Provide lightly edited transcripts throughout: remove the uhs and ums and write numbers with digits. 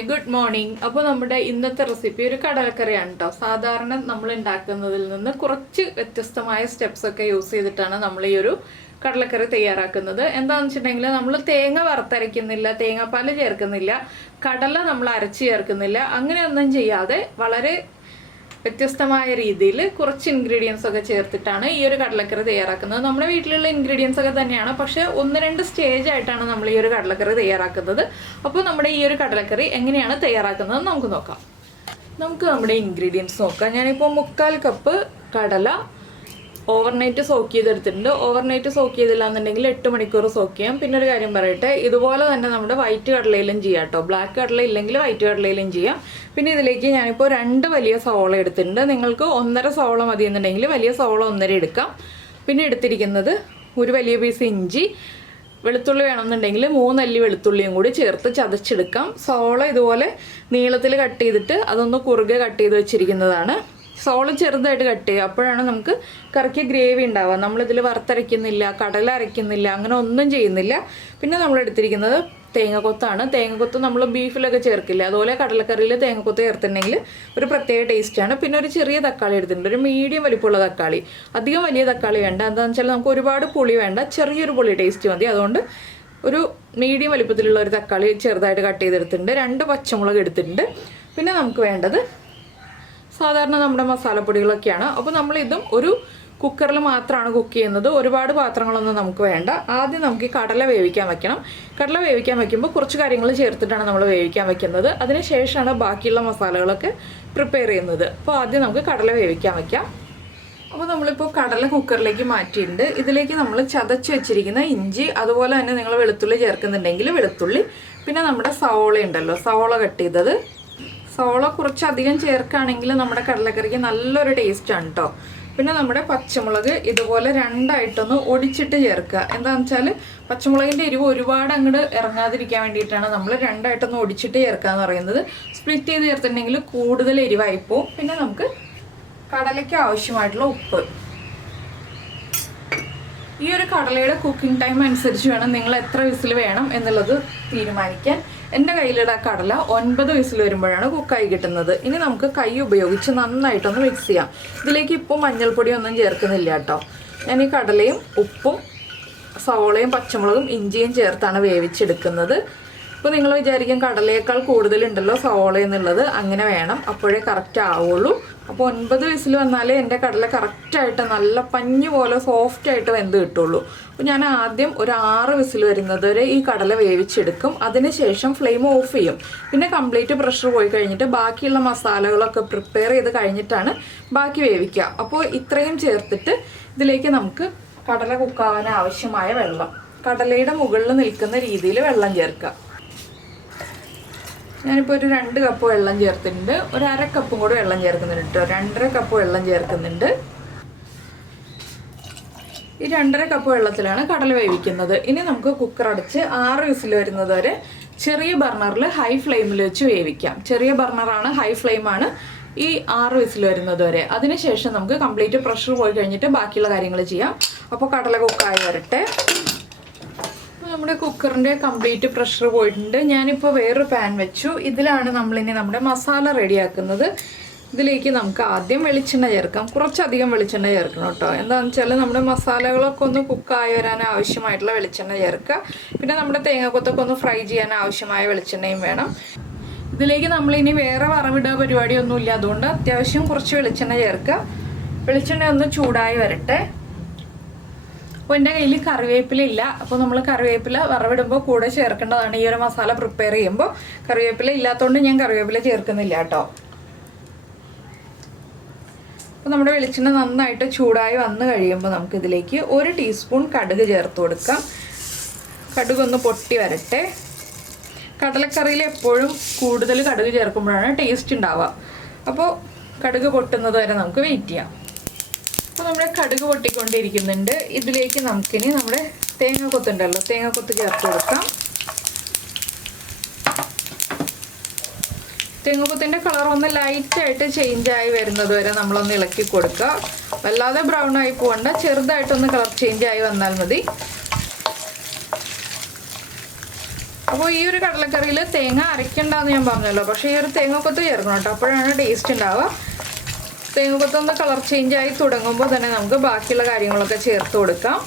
Hi good morning. അപ്പോൾ നമ്മുടെ ഇന്നത്തെ റെസിപ്പി ഒരു കടലക്കറിയാണ് കേട്ടോ. സാധാരണ നമ്മൾ ഉണ്ടാക്കുന്നതിൽ നിന്ന് കുറച്ച് വ്യത്യസ്തമായ സ്റ്റെപ്സ് ഒക്കെ യൂസ് ചെയ്തിട്ടാണ് നമ്മൾ ഈ ഒരു കടലക്കറി തയ്യാറാക്കുന്നത്. എന്താണെന്ന് വെച്ചിട്ടുണ്ടെങ്കിൽ നമ്മൾ തേങ്ങ വറുത്തരയ്ക്കുന്നില്ല, തേങ്ങാപ്പാൽ ചേർക്കുന്നില്ല, കടല നമ്മൾ അരച്ച് ചേർക്കുന്നില്ല, അങ്ങനെയൊന്നും ചെയ്യാതെ വളരെ വ്യത്യസ്തമായ രീതിയിൽ കുറച്ച് ഇൻഗ്രീഡിയൻസ് ഒക്കെ ചേർത്തിട്ടാണ് ഈ ഒരു കടലക്കറി തയ്യാറാക്കുന്നത്. നമ്മുടെ വീട്ടിലുള്ള ഇൻഗ്രീഡിയൻസ് ഒക്കെ തന്നെയാണ്, പക്ഷേ 1-2 സ്റ്റേജ് ആയിട്ടാണ് നമ്മൾ ഈ ഒരു കടലക്കറി തയ്യാറാക്കുന്നത്. അപ്പോൾ നമ്മുടെ ഈ ഒരു കടലക്കറി എങ്ങനെയാണ് തയ്യാറാക്കുന്നത് നമുക്ക് നോക്കാം. നമുക്ക് നമ്മുടെ ഇൻഗ്രീഡിയൻസ് നോക്കാം. ഞാനിപ്പോൾ 3/4 കപ്പ് കടല ഓവർനൈറ്റ് സോക്ക് ചെയ്തെടുത്തിട്ടുണ്ട്. ഓവർനൈറ്റ് സോക്ക് ചെയ്തില്ല എന്നുണ്ടെങ്കിൽ 8 മണിക്കൂർ സോക്ക് ചെയ്യാം. പിന്നെ ഒരു കാര്യം പറയട്ടെ, ഇതുപോലെ തന്നെ നമ്മുടെ വൈറ്റ് കടലയിലും ചെയ്യാം കേട്ടോ. ബ്ലാക്ക് കടല ഇല്ലെങ്കിൽ വൈറ്റ് കടലയിലും ചെയ്യാം. പിന്നെ ഇതിലേക്ക് ഞാനിപ്പോൾ 2 വലിയ സവോള എടുത്തിട്ടുണ്ട്. നിങ്ങൾക്ക് 1.5 സവോള മതി എന്നുണ്ടെങ്കിൽ വലിയ സവോള 1.5 എടുക്കാം. പിന്നെ എടുത്തിരിക്കുന്നത് ഒരു വലിയ പീസ് ഇഞ്ചി, വെളുത്തുള്ളി വേണമെന്നുണ്ടെങ്കിൽ 3 അല്ലി വെളുത്തുള്ളിയും കൂടി ചേർത്ത് ചതച്ചെടുക്കാം. സവോള ഇതുപോലെ നീളത്തിൽ കട്ട് ചെയ്തിട്ട് അതൊന്ന് കുറുകെ കട്ട് ചെയ്ത് വെച്ചിരിക്കുന്നതാണ്. സവോള ചെറുതായിട്ട് കട്ട് ചെയ്യുക, അപ്പോഴാണ് നമുക്ക് കറിക്ക് ഗ്രേവി ഉണ്ടാവുക. നമ്മളിതിൽ വറുത്തരയ്ക്കുന്നില്ല, കടല അരയ്ക്കുന്നില്ല, അങ്ങനെ ഒന്നും ചെയ്യുന്നില്ല. പിന്നെ നമ്മൾ എടുത്തിരിക്കുന്നത് തേങ്ങക്കൊത്താണ്. തേങ്ങക്കൊത്ത് നമ്മൾ ബീഫിലൊക്കെ ചേർക്കില്ല, അതുപോലെ കടലക്കറിയിൽ തേങ്ങക്കൊത്ത് ചേർത്തിട്ടുണ്ടെങ്കിൽ ഒരു പ്രത്യേക ടേസ്റ്റാണ്. പിന്നെ ഒരു ചെറിയ തക്കാളി എടുത്തിട്ടുണ്ട്, ഒരു മീഡിയം വലിപ്പമുള്ള തക്കാളി. അധികം വലിയ തക്കാളി വേണ്ട, എന്താണെന്ന് വെച്ചാൽ നമുക്ക് ഒരുപാട് പുളി വേണ്ട, ചെറിയൊരു പുളി ടേസ്റ്റ് മതി. അതുകൊണ്ട് ഒരു മീഡിയം വലിപ്പത്തിലുള്ള ഒരു തക്കാളി ചെറുതായിട്ട് കട്ട് ചെയ്തെടുത്തിട്ടുണ്ട്. 2 പച്ചമുളക് എടുത്തിട്ടുണ്ട്. പിന്നെ നമുക്ക് വേണ്ടത് സാധാരണ നമ്മുടെ മസാലപ്പൊടികളൊക്കെയാണ്. അപ്പോൾ നമ്മളിതും ഒരു കുക്കറിൽ മാത്രമാണ് കുക്ക് ചെയ്യുന്നത്, ഒരുപാട് പാത്രങ്ങളൊന്നും നമുക്ക് വേണ്ട. ആദ്യം നമുക്ക് ഈ കടല വേവിക്കാൻ വെക്കണം. കടല വേവിക്കാൻ വെക്കുമ്പോൾ കുറച്ച് കാര്യങ്ങൾ ചേർത്തിട്ടാണ് നമ്മൾ വേവിക്കാൻ വെക്കുന്നത്. അതിനുശേഷമാണ് ബാക്കിയുള്ള മസാലകളൊക്കെ പ്രിപ്പയർ ചെയ്യുന്നത്. അപ്പോൾ ആദ്യം നമുക്ക് കടല വേവിക്കാൻ വെക്കാം. അപ്പോൾ നമ്മളിപ്പോൾ കടല കുക്കറിലേക്ക് മാറ്റിയിട്ടുണ്ട്. ഇതിലേക്ക് നമ്മൾ ചതച്ച് വെച്ചിരിക്കുന്ന ഇഞ്ചി, അതുപോലെ തന്നെ നിങ്ങൾ വെളുത്തുള്ളി ചേർക്കുന്നുണ്ടെങ്കിൽ വെളുത്തുള്ളി, പിന്നെ നമ്മുടെ സവോള ഉണ്ടല്ലോ, സവോള കട്ട് ചെയ്തത്. സവോള കുറച്ചധികം ചേർക്കുകയാണെങ്കിൽ നമ്മുടെ കടലക്കറിക്ക് നല്ലൊരു ടേസ്റ്റാണ് കേട്ടോ. പിന്നെ നമ്മുടെ പച്ചമുളക് ഇതുപോലെ 2 ആയിട്ടൊന്ന് ഒടിച്ചിട്ട് ചേർക്കുക. എന്താണെന്ന് വെച്ചാൽ പച്ചമുളകിൻ്റെ എരിവ് ഒരുപാട് അങ്ങോട്ട് ഇറങ്ങാതിരിക്കാൻ വേണ്ടിയിട്ടാണ് നമ്മൾ 2 ആയിട്ടൊന്ന് ഒടിച്ചിട്ട് ചേർക്കുക എന്ന് പറയുന്നത്. സ്പ്ലിറ്റ് ചെയ്ത് ചേർത്തിട്ടുണ്ടെങ്കിൽ കൂടുതൽ എരിവായിപ്പോവും. പിന്നെ നമുക്ക് കടലയ്ക്ക് ആവശ്യമായിട്ടുള്ള ഉപ്പ്. ഈ ഒരു കടലയുടെ കുക്കിംഗ് ടൈം അനുസരിച്ച് വേണം നിങ്ങൾ എത്ര വിസിൽ വേണം എന്നുള്ളത് തീരുമാനിക്കാൻ. എൻ്റെ കയ്യിലുള്ള കടല 9 വിസിൽ വരുമ്പോഴാണ് കുക്കായി കിട്ടുന്നത്. ഇനി നമുക്ക് കൈ ഉപയോഗിച്ച് നന്നായിട്ടൊന്ന് മിക്സ് ചെയ്യാം. ഇതിലേക്ക് ഇപ്പോൾ മഞ്ഞൾപ്പൊടിയൊന്നും ചേർക്കുന്നില്ല കേട്ടോ. ഞാൻ ഈ കടലയും ഉപ്പും സവോളയും പച്ചമുളകും ഇഞ്ചിയും ചേർത്താണ് വേവിച്ചെടുക്കുന്നത്. ഇപ്പോൾ നിങ്ങൾ വിചാരിക്കും കടലയേക്കാൾ കൂടുതലുണ്ടല്ലോ സവോള എന്നുള്ളത്, അങ്ങനെ വേണം, അപ്പോഴേ കറക്റ്റ് ആവുള്ളൂ. അപ്പോൾ 9 വിസിൽ വന്നാലേ എൻ്റെ കടല കറക്റ്റായിട്ട് നല്ല പഞ്ഞ് പോലെ സോഫ്റ്റായിട്ട് വെന്ത് കിട്ടുള്ളൂ. അപ്പോൾ ഞാൻ ആദ്യം ഒരു 6 വിസിൽ വരുന്നത് വരെ ഈ കടല വേവിച്ചെടുക്കും. അതിനുശേഷം ഫ്ലെയിം ഓഫ് ചെയ്യും. പിന്നെ കംപ്ലീറ്റ് പ്രഷർ പോയി കഴിഞ്ഞിട്ട് ബാക്കിയുള്ള മസാലകളൊക്കെ പ്രിപ്പയർ ചെയ്ത് കഴിഞ്ഞിട്ടാണ് ബാക്കി വേവിക്കുക. അപ്പോൾ ഇത്രയും ചേർത്തിട്ട് ഇതിലേക്ക് നമുക്ക് കടല കുക്കാവാൻ ആവശ്യമായ വെള്ളം, കടലയുടെ മുകളിൽ നിൽക്കുന്ന രീതിയിൽ വെള്ളം ചേർക്കുക. ഞാനിപ്പോൾ ഒരു 2 കപ്പ് വെള്ളം ചേർത്തിട്ടുണ്ട്. ഒരു 1/2 കപ്പും കൂടെ വെള്ളം ചേർക്കുന്നുണ്ട് കേട്ടോ. 2.5 കപ്പ് വെള്ളം ചേർക്കുന്നുണ്ട്. ഈ 2.5 കപ്പ് വെള്ളത്തിലാണ് കടല വേവിക്കുന്നത്. ഇനി നമുക്ക് കുക്കർ അടച്ച് 6 വിസിൽ വരുന്നത് വരെ ചെറിയ ബർണറിൽ ഹൈ ഫ്ലെയിമിൽ വെച്ച് വേവിക്കാം. ചെറിയ ബർണറാണ്, ഹൈ ഫ്ലെയിമാണ് ഈ 6 വിസിൽ വരുന്നത് വരെ. അതിനുശേഷം നമുക്ക് കംപ്ലീറ്റ് പ്രഷർ പോയി കഴിഞ്ഞിട്ട് ബാക്കിയുള്ള കാര്യങ്ങൾ ചെയ്യാം. അപ്പോൾ കടല കുക്കായി വരട്ടെ. നമ്മുടെ കുക്കറിൻ്റെ കംപ്ലീറ്റ് പ്രഷർ പോയിട്ടുണ്ട്. ഞാനിപ്പോൾ വേറൊരു പാൻ വെച്ചു. ഇതിലാണ് നമ്മളിനി നമ്മുടെ മസാല റെഡിയാക്കുന്നത്. ഇതിലേക്ക് നമുക്ക് ആദ്യം വെളിച്ചെണ്ണ ചേർക്കാം. കുറച്ചധികം വെളിച്ചെണ്ണ ചേർക്കണം കേട്ടോ. എന്താണെന്ന് വെച്ചാൽ നമ്മുടെ മസാലകളൊക്കെ ഒന്ന് കുക്കായി വരാൻ ആവശ്യമായിട്ടുള്ള വെളിച്ചെണ്ണ ചേർക്കുക. പിന്നെ നമ്മുടെ തേങ്ങാക്കൊത്തൊക്കെ ഒന്ന് ഫ്രൈ ചെയ്യാൻ ആവശ്യമായ വെളിച്ചെണ്ണയും വേണം. ഇതിലേക്ക് നമ്മളിനി വേറെ വറവിടുക പരിപാടിയൊന്നുമില്ല, അതുകൊണ്ട് അത്യാവശ്യം കുറച്ച് വെളിച്ചെണ്ണ ചേർക്കുക. വെളിച്ചെണ്ണ ഒന്ന് ചൂടായി വരട്ടെ. അപ്പോൾ എൻ്റെ കയ്യിൽ കറിവേപ്പില ഇല്ല, അപ്പോൾ നമ്മൾ കറിവേപ്പില വറവിടുമ്പോൾ കൂടെ ചേർക്കേണ്ടതാണ്. ഈ ഒരു മസാല പ്രിപ്പയർ ചെയ്യുമ്പോൾ കറിവേപ്പില ഇല്ലാത്തതുകൊണ്ട് ഞാൻ കറിവേപ്പില ചേർക്കുന്നില്ല കേട്ടോ. അപ്പോൾ നമ്മുടെ വെളിച്ചെണ്ണ നന്നായിട്ട് ചൂടായി വന്നു കഴിയുമ്പോൾ നമുക്കിതിലേക്ക് 1 ടീസ്പൂൺ കടുക് ചേർത്ത് കൊടുക്കാം. കടുകൊന്ന് പൊട്ടി വരട്ടെ. കടലക്കറിയിൽ എപ്പോഴും കൂടുതൽ കടുക് ചേർക്കുമ്പോഴാണ് ടേസ്റ്റ് ഉണ്ടാവുക. അപ്പോൾ കടുക് പൊട്ടുന്നത് വരെ നമുക്ക് വെയിറ്റ് ചെയ്യാം. അപ്പോൾ നമ്മുടെ കടുക് പൊട്ടിക്കൊണ്ടിരിക്കുന്നുണ്ട്. ഇതിലേക്ക് നമുക്കിനി നമ്മുടെ തേങ്ങാക്കൊത്തുണ്ടല്ലോ, തേങ്ങാക്കൊത്ത് ചേർത്ത് കൊടുക്കാം. തേങ്ങാക്കൊത്തിൻ്റെ കളർ ഒന്ന് ലൈറ്റായിട്ട് ചേഞ്ചായി വരുന്നത് വരെ നമ്മളൊന്ന് ഇളക്കി കൊടുക്കുക. വല്ലാതെ ബ്രൗൺ ആയി പോകണ്ട, ചെറുതായിട്ടൊന്ന് കളർ ചേഞ്ചായി വന്നാൽ മതി. അപ്പോൾ ഈ ഒരു കടലക്കറിയിൽ തേങ്ങ അരയ്ക്കണ്ടെന്ന് ഞാൻ പറഞ്ഞല്ലോ, പക്ഷേ ഈ ഒരു തേങ്ങക്കൊത്ത് ചേർക്കണം കേട്ടോ, അപ്പോഴാണ് ടേസ്റ്റ് ഉണ്ടാവുക. തേങ്ങക്കൊത്തൊന്ന് കളർ ചേഞ്ച് ആയി തുടങ്ങുമ്പോൾ തന്നെ നമുക്ക് ബാക്കിയുള്ള കാര്യങ്ങളൊക്കെ ചേർത്ത് കൊടുക്കാം.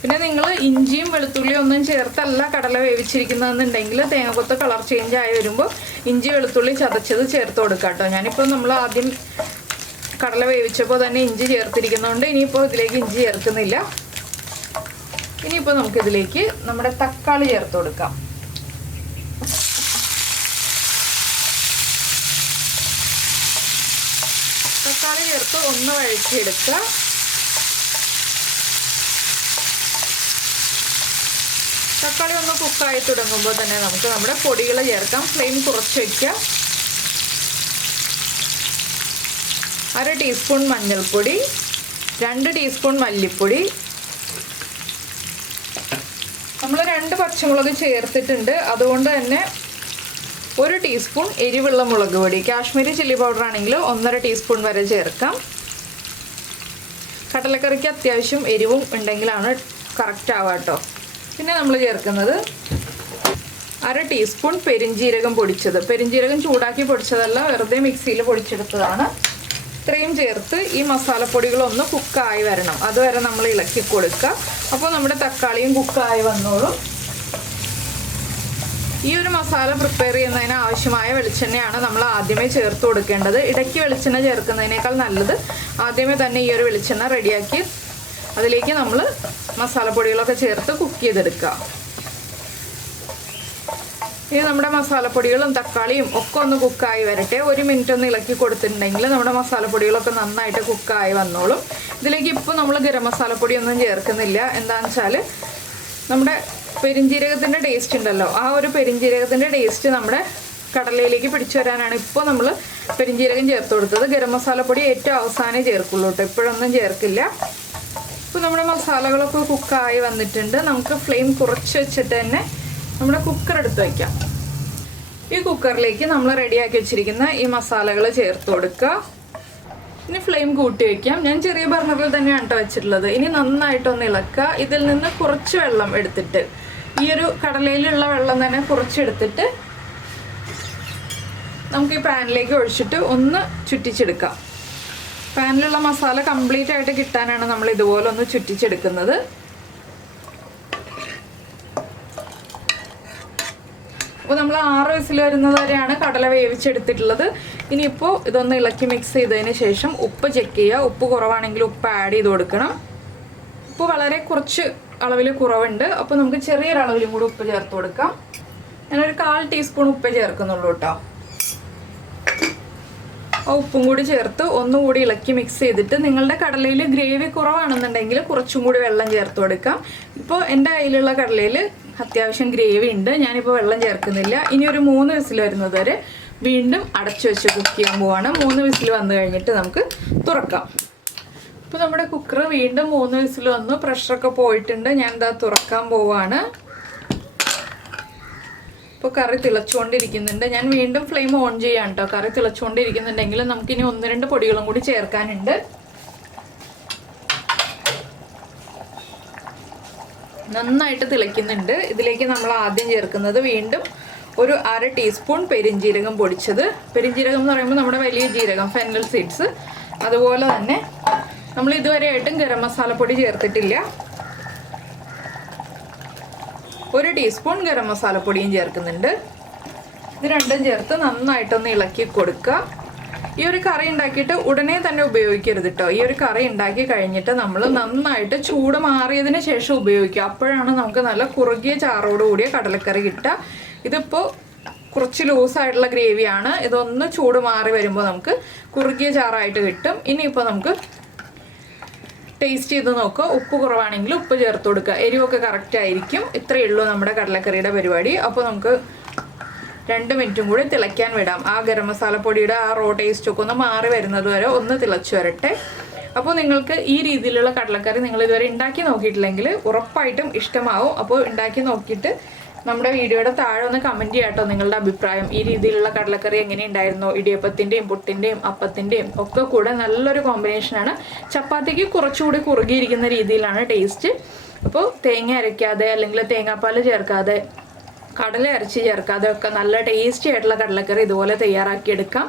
പിന്നെ നിങ്ങൾ ഇഞ്ചിയും വെളുത്തുള്ളിയും ഒന്നും ചേർത്തല്ല കടല വേവിച്ചിരിക്കുന്നതെന്നുണ്ടെങ്കിൽ തേങ്ങക്കൊത്ത് കളർ ചേഞ്ച് ആയി വരുമ്പോൾ ഇഞ്ചി വെളുത്തുള്ളി ചതച്ചത് ചേർത്ത് കൊടുക്കാം കേട്ടോ. ഞാനിപ്പോൾ നമ്മൾ ആദ്യം കടല വേവിച്ചപ്പോൾ തന്നെ ഇഞ്ചി ചേർത്തിരിക്കുന്നതുകൊണ്ട് ഇനിയിപ്പോൾ ഇതിലേക്ക് ഇഞ്ചി ചേർക്കുന്നില്ല. ഇനിയിപ്പോൾ നമുക്കിതിലേക്ക് നമ്മുടെ തക്കാളി ചേർത്ത് കൊടുക്കാം. തക്കാളി ചേർത്ത് ഒന്ന് വഴറ്റിയെടുക്കുക. തക്കാളി ഒന്ന് കുക്കായി തുടങ്ങുമ്പോൾ തന്നെ നമുക്ക് നമ്മുടെ പൊടികൾ ചേർക്കാം. ഫ്ലെയിം കുറച്ച് വയ്ക്കുക. 1/2 ടീസ്പൂൺ മഞ്ഞൾപ്പൊടി, 2 ടീസ്പൂൺ മല്ലിപ്പൊടി. നമ്മൾ 2 പച്ചമുളക് ചേർത്തിട്ടുണ്ട്, അതുകൊണ്ട് തന്നെ 1 ടീസ്പൂൺ എരിവുള്ള മുളക് പൊടി. കാശ്മീരി ചില്ലി പൗഡർ ആണെങ്കിൽ 1.5 ടീസ്പൂൺ വരെ ചേർക്കാം. കടലക്കറിക്ക് അത്യാവശ്യം എരിവും ഉണ്ടെങ്കിലാണ് കറക്റ്റ് ആവുക കേട്ടോ. പിന്നെ നമ്മൾ ചേർക്കുന്നത് 1/2 ടീസ്പൂൺ പെരിഞ്ജീരകം പൊടിച്ചത്. പെരിഞ്ജീരകം ചൂടാക്കി പൊടിച്ചതല്ല, വെറുതെ മിക്സിയിൽ പൊടിച്ചെടുത്തതാണ്. ഇത്രയും ചേർത്ത് ഈ മസാലപ്പൊടികളൊന്ന് കുക്കായി വരണം, അതുവരെ നമ്മൾ ഇളക്കി കൊടുക്കുക. അപ്പോൾ നമ്മുടെ തക്കാളിയും കുക്കായി വന്നോളും. ഈ ഒരു മസാല പ്രിപ്പയർ ചെയ്യുന്നതിന് ആവശ്യമായ വെളിച്ചെണ്ണയാണ് നമ്മൾ ആദ്യമേ ചേർത്ത് കൊടുക്കേണ്ടത്. ഇടയ്ക്ക് വെളിച്ചെണ്ണ ചേർക്കുന്നതിനേക്കാൾ നല്ലത് ആദ്യമേ തന്നെ ഈ ഒരു വെളിച്ചെണ്ണ റെഡിയാക്കി അതിലേക്ക് നമ്മൾ മസാലപ്പൊടികളൊക്കെ ചേർത്ത് കുക്ക് ചെയ്തെടുക്കുക. ഇനി നമ്മുടെ മസാലപ്പൊടികളും തക്കാളിയും ഒക്കെ ഒന്ന് കുക്കായി വരട്ടെ. 1 മിനിറ്റ് ഒന്ന് ഇളക്കി കൊടുത്തിട്ടുണ്ടെങ്കിൽ നമ്മുടെ മസാലപ്പൊടികളൊക്കെ നന്നായിട്ട് കുക്കായി വന്നോളും. ഇതിലേക്ക് ഇപ്പോൾ നമ്മൾ ഗരം മസാലപ്പൊടിയൊന്നും ചേർക്കുന്നില്ല. എന്താണെന്ന് വെച്ചാൽ നമ്മുടെ പെരിഞ്ജീരകത്തിൻ്റെ ടേസ്റ്റ് ഉണ്ടല്ലോ, ആ ഒരു പെരിഞ്ജീരകത്തിൻ്റെ ടേസ്റ്റ് നമ്മുടെ കടലയിലേക്ക് പിടിച്ചു വരാനാണ് ഇപ്പോൾ നമ്മൾ പെരിഞ്ജീരകം ചേർത്ത് കൊടുത്തത്. ഗരം മസാലപ്പൊടി ഏറ്റവും അവസാനമേ ചേർക്കുള്ളൂ കേട്ടോ, എപ്പോഴൊന്നും ചേർക്കില്ല. ഇപ്പോൾ നമ്മുടെ മസാലകളൊക്കെ കുക്കായി വന്നിട്ടുണ്ട്. നമുക്ക് ഫ്ലെയിം കുറച്ച് വെച്ചിട്ട് തന്നെ നമ്മുടെ കുക്കർ എടുത്ത് വയ്ക്കാം. ഈ കുക്കറിലേക്ക് നമ്മൾ റെഡിയാക്കി വെച്ചിരിക്കുന്ന ഈ മസാലകൾ ചേർത്ത് കൊടുക്കുക. ഇനി ഫ്ലെയിം കൂട്ടി വയ്ക്കാം. ഞാൻ ചെറിയ ബർണറിൽ തന്നെയാണ് കേട്ടോ വെച്ചിട്ടുള്ളത്. ഇനി നന്നായിട്ടൊന്ന് ഇളക്കുക. ഇതിൽ നിന്ന് കുറച്ച് വെള്ളം എടുത്തിട്ട്, ഈ ഒരു കടലയിലുള്ള വെള്ളം തന്നെ കുറച്ചെടുത്തിട്ട് നമുക്ക് ഈ പാനിലേക്ക് ഒഴിച്ചിട്ട് ഒന്ന് ചുറ്റിച്ചെടുക്കാം. പാനിലുള്ള മസാല കംപ്ലീറ്റ് ആയിട്ട് കിട്ടാനാണ് നമ്മൾ ഇതുപോലെ ഒന്ന് ചുറ്റിച്ചെടുക്കുന്നത്. അപ്പോൾ നമ്മൾ 6 വിസിൽ വരുന്നത് വരെയാണ് കടല വേവിച്ചെടുത്തിട്ടുള്ളത്. ഇനിയിപ്പോൾ ഇതൊന്ന് ഇളക്കി മിക്സ് ചെയ്തതിന് ശേഷം ഉപ്പ് ചെക്ക് ചെയ്യുക. ഉപ്പ് കുറവാണെങ്കിൽ ഉപ്പ് ആഡ് ചെയ്ത് കൊടുക്കണം. ഉപ്പ് വളരെ കുറച്ച് അളവിൽ കുറവുണ്ട്, അപ്പോൾ നമുക്ക് ചെറിയൊരളവിലും കൂടി ഉപ്പ് ചേർത്ത് കൊടുക്കാം. ഞാനൊരു 1/4 ടീസ്പൂൺ ഉപ്പേ ചേർക്കുന്നുള്ളൂ കേട്ടോ. ഉപ്പും കൂടി ചേർത്ത് ഒന്നുകൂടി ഇളക്കി മിക്സ് ചെയ്തിട്ട് നിങ്ങളുടെ കടലയിൽ ഗ്രേവി കുറവാണെന്നുണ്ടെങ്കിൽ കുറച്ചും കൂടി വെള്ളം ചേർത്ത് കൊടുക്കാം. ഇപ്പോൾ എൻ്റെ കയ്യിലുള്ള കടലയിൽ അത്യാവശ്യം ഗ്രേവി ഉണ്ട്, ഞാനിപ്പോൾ വെള്ളം ചേർക്കുന്നില്ല. ഇനി ഒരു 3 വിസിൽ വരുന്നത് വരെ വീണ്ടും അടച്ചു വെച്ച് കുക്ക് ചെയ്യാൻ പോവാണ്. 3 വിസിൽ വന്നു കഴിഞ്ഞിട്ട് നമുക്ക് തുറക്കാം. ഇപ്പോൾ നമ്മുടെ കുക്കർ വീണ്ടും 3 വിസിൽ വന്നു, പ്രഷറൊക്കെ പോയിട്ടുണ്ട്. ഞാനിതാ തുറക്കാൻ പോവാണ്. ഇപ്പോൾ കറി തിളച്ചുകൊണ്ടിരിക്കുന്നുണ്ട്. ഞാൻ വീണ്ടും ഫ്ലെയിം ഓൺ ചെയ്യാം കേട്ടോ. കറി തിളച്ചുകൊണ്ടിരിക്കുന്നുണ്ടെങ്കിൽ നമുക്കിനി 1-2 പൊടികളും കൂടി ചേർക്കാനുണ്ട്. നന്നായിട്ട് തിളയ്ക്കുന്നുണ്ട്. ഇതിലേക്ക് നമ്മൾ ആദ്യം ചേർക്കുന്നത് വീണ്ടും ഒരു 1/2 ടീസ്പൂൺ പെരിഞ്ജീരകം പൊടിച്ചത്. പെരിഞ്ജീരകം എന്ന് പറയുമ്പോൾ നമ്മുടെ വലിയ ജീരകം, ഫെന്നൽ സീഡ്സ്. അതുപോലെ തന്നെ നമ്മൾ ഇതുവരെയായിട്ടും ഗരം മസാലപ്പൊടി ചേർത്തിട്ടില്ല. 1 ടീസ്പൂൺ ഗരം മസാലപ്പൊടിയും ചേർക്കുന്നുണ്ട്. ഇത് രണ്ടും ചേർത്ത് നന്നായിട്ടൊന്ന് ഇളക്കി കൊടുക്കുക. ഈ ഒരു കറി ഉണ്ടാക്കിയിട്ട് ഉടനെ തന്നെ ഉപയോഗിക്കരുത് കേട്ടോ. ഈ ഒരു കറി ഉണ്ടാക്കി കഴിഞ്ഞിട്ട് നമ്മൾ നന്നായിട്ട് ചൂട് മാറിയതിന് ശേഷം ഉപയോഗിക്കുക. അപ്പോഴാണ് നമുക്ക് നല്ല കുറുകിയ ചാറോട് കൂടിയ കടലക്കറി കിട്ടുക. ഇതിപ്പോൾ കുറച്ച് ലൂസായിട്ടുള്ള ഗ്രേവിയാണ്. ഇതൊന്ന് ചൂട് മാറി വരുമ്പോൾ നമുക്ക് കുറുകിയ ചാറായിട്ട് കിട്ടും. ഇനിയിപ്പോൾ നമുക്ക് ടേസ്റ്റ് ചെയ്ത് നോക്കുക. ഉപ്പ് കുറവാണെങ്കിൽ ഉപ്പ് ചേർത്ത് കൊടുക്കുക. എരിവൊക്കെ കറക്റ്റ് ആയിരിക്കും. ഇത്രയേ ഉള്ളൂ നമ്മുടെ കടലക്കറിയുടെ പരിപാടി. അപ്പോൾ നമുക്ക് 2 മിനിറ്റും കൂടി തിളയ്ക്കാൻ വിടാം. ആ ഗരം മസാലപ്പൊടിയുടെ ആ റോ ടേസ്റ്റൊക്കെ ഒന്ന് മാറി വരുന്നത് വരെ ഒന്ന് തിളച്ച് വരട്ടെ. അപ്പോൾ നിങ്ങൾക്ക് ഈ രീതിയിലുള്ള കടലക്കറി നിങ്ങൾ ഇതുവരെ ഉണ്ടാക്കി നോക്കിയിട്ടില്ലെങ്കിൽ ഉറപ്പായിട്ടും ഇഷ്ടമാവും. അപ്പോൾ ഉണ്ടാക്കി നോക്കിയിട്ട് നമ്മുടെ വീഡിയോയുടെ താഴെ ഒന്ന് കമൻറ്റ് ചെയ്യാം കേട്ടോ നിങ്ങളുടെ അഭിപ്രായം. ഈ രീതിയിലുള്ള കടലക്കറി എങ്ങനെ ഉണ്ടായിരുന്നോ? ഇടിയപ്പത്തിൻ്റെയും പുട്ടിൻ്റെയും അപ്പത്തിൻ്റെയും ഒക്കെ കൂടെ നല്ലൊരു കോമ്പിനേഷനാണ്. ചപ്പാത്തിക്ക് കുറച്ചുകൂടി കുറുകിയിരിക്കുന്ന രീതിയിലാണ് ടേസ്റ്റ്. അപ്പോൾ തേങ്ങ അരയ്ക്കാതെ അല്ലെങ്കിൽ തേങ്ങാപ്പാൽ ചേർക്കാതെ കടല അരച്ച് ചേർക്കാതെ ഒക്കെ നല്ല ടേസ്റ്റി ആയിട്ടുള്ള കടലക്കറി ഇതുപോലെ തയ്യാറാക്കിയെടുക്കാം.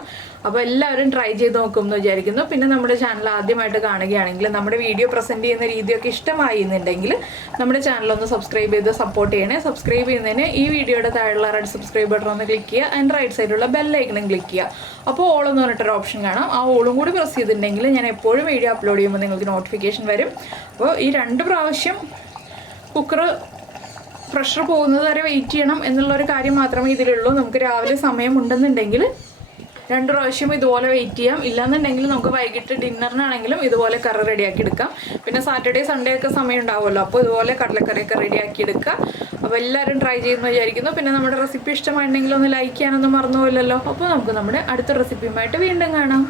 അപ്പോൾ എല്ലാവരും ട്രൈ ചെയ്ത് നോക്കുമെന്ന് വിചാരിക്കുന്നു. പിന്നെ നമ്മുടെ ചാനൽ ആദ്യമായിട്ട് കാണുകയാണെങ്കിൽ നമ്മുടെ വീഡിയോ പ്രസൻറ്റ് ചെയ്യുന്ന രീതിയൊക്കെ ഇഷ്ടമായി എന്നുണ്ടെങ്കിൽ നമ്മുടെ ചാനലൊന്ന് സബ്സ്ക്രൈബ് ചെയ്ത് സപ്പോർട്ട് ചെയ്യണേ. സബ്സ്ക്രൈബ് ചെയ്യുന്നതിന് ഈ വീഡിയോയുടെ താഴെയുള്ള റെഡ് സബ്സ്ക്രൈബ് ബട്ടൺ ഒന്ന് ക്ലിക്ക് ചെയ്യുക ആൻഡ് റൈറ്റ് സൈഡിലുള്ള ബെല്ലൈക്കണും ക്ലിക്ക് ചെയ്യുക. അപ്പോൾ ഓൾ എന്ന് പറഞ്ഞിട്ടൊരു ഓപ്ഷൻ കാണാം. ആ ഓളും കൂടി പ്രസ് ചെയ്തിട്ടുണ്ടെങ്കിൽ ഞാൻ എപ്പോഴും വീഡിയോ അപ്ലോഡ് ചെയ്യുമ്പോൾ നിങ്ങൾക്ക് നോട്ടിഫിക്കേഷൻ വരും. അപ്പോൾ ഈ 2 പ്രാവശ്യം കുക്കർ പ്രഷർ പോകുന്നത് വരെ വെയിറ്റ് ചെയ്യണം എന്നുള്ളൊരു കാര്യം മാത്രമേ ഇതിലുള്ളൂ. നമുക്ക് രാവിലെ സമയമുണ്ടെന്നുണ്ടെങ്കിൽ 2 പ്രാവശ്യം ഇതുപോലെ വെയിറ്റ് ചെയ്യാം. ഇല്ലാന്നുണ്ടെങ്കിൽ നമുക്ക് വൈകിട്ട് ഡിന്നറിനാണെങ്കിലും ഇതുപോലെ കറി റെഡിയാക്കി എടുക്കാം. പിന്നെ സാറ്റർഡേ സൺഡേ ഒക്കെ സമയം ഉണ്ടാവുമല്ലോ, അപ്പോൾ ഇതുപോലെ കടലക്കറിയൊക്കെ റെഡിയാക്കി എടുക്കുക. അപ്പോൾ എല്ലാവരും ട്രൈ ചെയ്യുമെന്ന് വിചാരിക്കുന്നു. പിന്നെ നമ്മുടെ റെസിപ്പി ഇഷ്ടമായിട്ടുണ്ടെങ്കിൽ ഒന്ന് ലൈക്ക് ചെയ്യാനൊന്നും മറന്നുപോയില്ലല്ലോ. അപ്പോൾ നമുക്ക് നമ്മുടെ അടുത്ത റെസിപ്പിയുമായിട്ട് വീണ്ടും കാണാം.